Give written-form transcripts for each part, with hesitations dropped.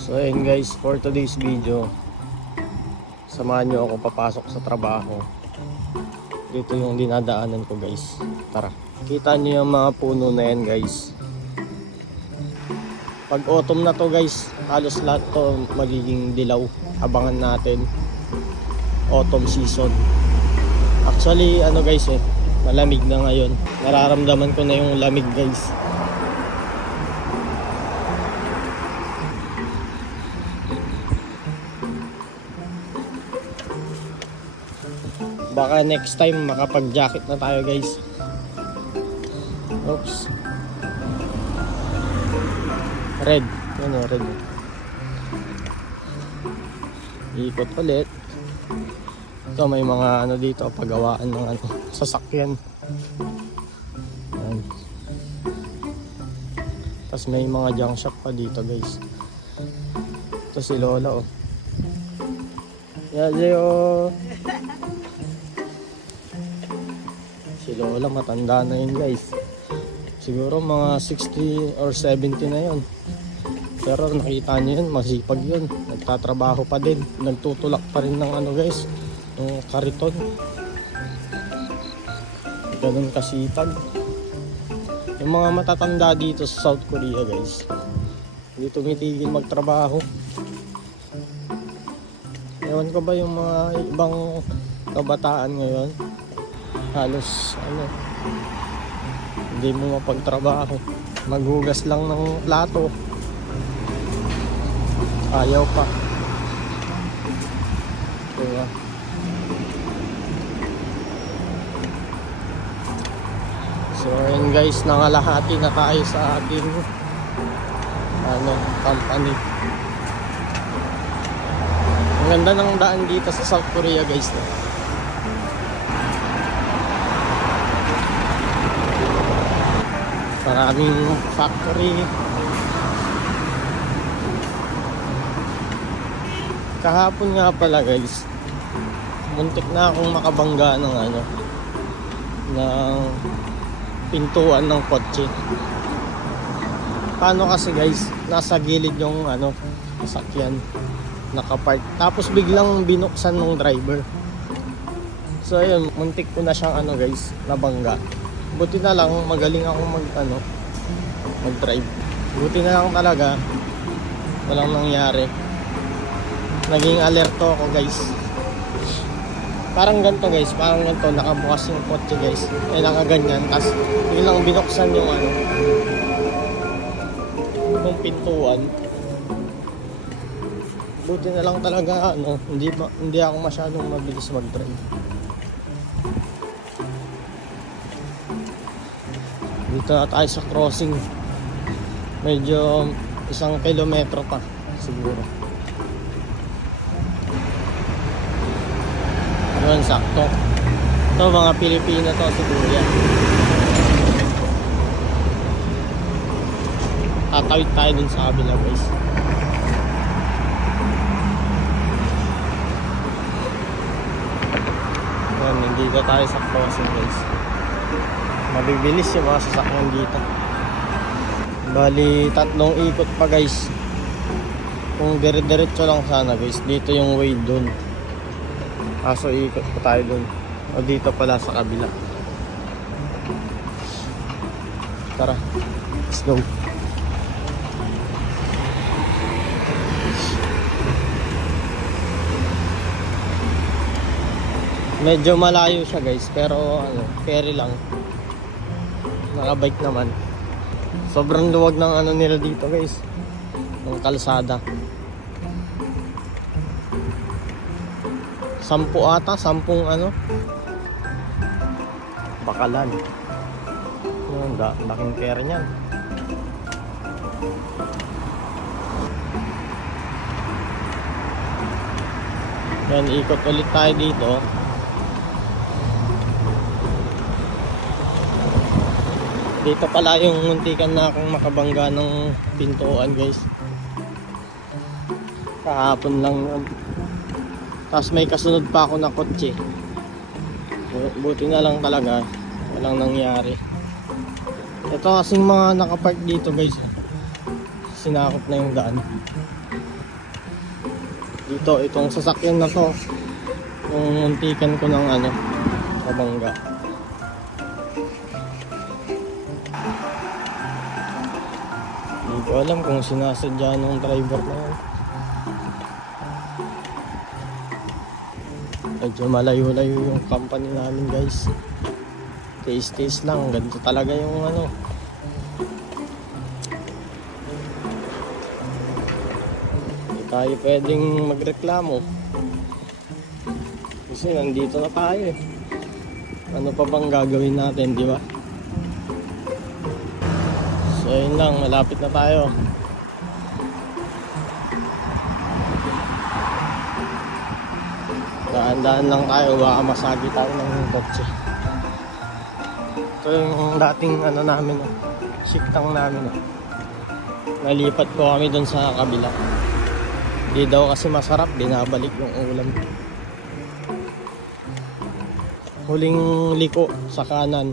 So ayun guys, for today's video, samahan nyo ako papasok sa trabaho. Dito yung dinadaanan ko guys. Tara, kita nyo yung mga puno na yan guys. Pag autumn na to guys, halos lahat to magiging dilaw. Abangan natin autumn season. Actually ano guys malamig na ngayon. Nararamdaman ko na yung lamig guys. Baka next time makapag-jacket na tayo guys. Oops. Red. Ano, red. Ikot ulit. Ito may mga ano dito, paggawaan ng ano, sasakyan. Ayan. Tapos may mga junk shop pa dito guys. Ito si Lola oh. Yayo. Si Lola matanda na yun guys. Siguro mga 60 or 70 na yun. Pero nakita niyo yun, masipag yun. Nagtatrabaho pa din. Nagtutulak pa rin ng ano guys, ng kariton. Ganun kasipag. Yung mga matatanda dito sa South Korea guys, hindi tumitigil magtrabaho. Ewan ko ba yung mga ibang kabataan ngayon, halos ano, hindi mo mapagtrabaho. Maghugas lang ng plato, ayaw pa. Diba? So ayun guys, nangalahati na tayo sa ating ano, company. Ang ganda ng daan dito sa South Korea guys. Maraming factory. Kahapon nga pala guys, muntik na akong makabangga ng ano, ng pintuan ng kotse. Paano kasi guys, nasa gilid yung ano, sasakyan nakapark, tapos biglang binuksan ng driver. So ayun, muntik ko na siyang ano guys, nabangga. Buti na lang magaling ako mag-drive. Buti na lang talaga walang nangyari. Naging alerto ako guys. Parang ganito guys, parang ganito, nakabukas yung kotse guys. Nakaganyan, tapos biglang binuksan yung ano, yung pintuan. Buti na lang talaga ano, hindi ako masyadong mabilis mag-drive. Dito na tayo sa crossing. Medyo 1 kilometro pa siguro. Ayun, sakto. Ito mga Pilipino to siguro yan. Tatawid tayo dun sa kabila guys. Ayan, nandito tayo sa crossing guys. Mabibilis yung mga sasakyan dito. Bali 3 ikot pa guys. Kung dire-diretso lang sana guys, dito yung way dun. Kaso ikot pa tayo dun. O dito pala sa kabila. Tara, let's go. Medyo malayo siya guys, pero ano, ferry lang. Nakabike naman. Sobrang luwag ng ano nila dito guys, ng kalsada. 10 ata, 10 ano, bakalan. Yung laking pera niyan. Yan, ikot ulit tayo dito. Dito pala yung muntikan na akong makabangga ng pintuan guys. Kahapon lang yun. Tapos may kasunod pa ako na kotse. Buti na lang talaga walang nangyari. Ito kasing mga nakapark dito guys, sinakop na yung daan. Dito, itong sasakyan na to, yung muntikan ko ng ano, mabangga. Hindi ko alam kung sinasadya ng driver na yun. Medyo malayo-layo yung company namin guys. Taste lang, ganito talaga yung ano. Hindi tayo pwedeng magreklamo kasi nandito na tayo eh. Ano pa bang gagawin natin, di ba? So yun lang, malapit na tayo. Daan-daan lang tayo, baka masagi tayo ng kotse. Ito yung dating ano namin, siktang namin. Nalipat po kami dun sa kabila. Di daw kasi masarap, binabalik yung ulam. Huling liko sa kanan.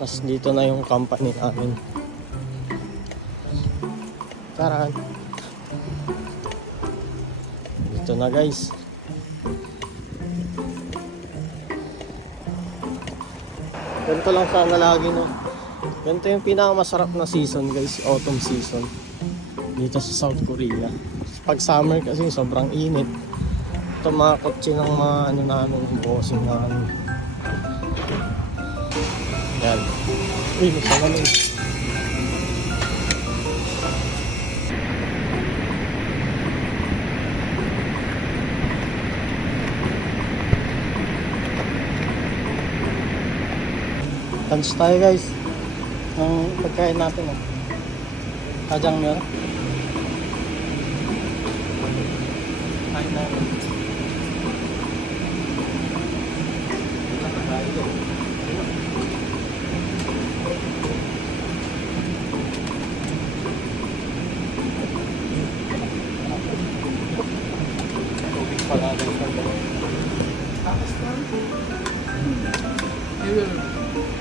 Tapos dito na yung company namin. Tara. Dito na guys. Ganito lang sana lagi, no? Ganito yung pinakamasarap na season guys, autumn season dito sa South Korea. Pag summer kasi sobrang init. Ito mga kotse ng mga ano namin, bossing namin. Yan. Uy, masama na yun. Lunch tayo guys. Ang pagkain natin oh. Kajangmyeon. Kain natin. We will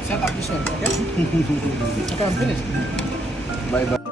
set up this one, okay? Okay, I'm finished. Bye bye.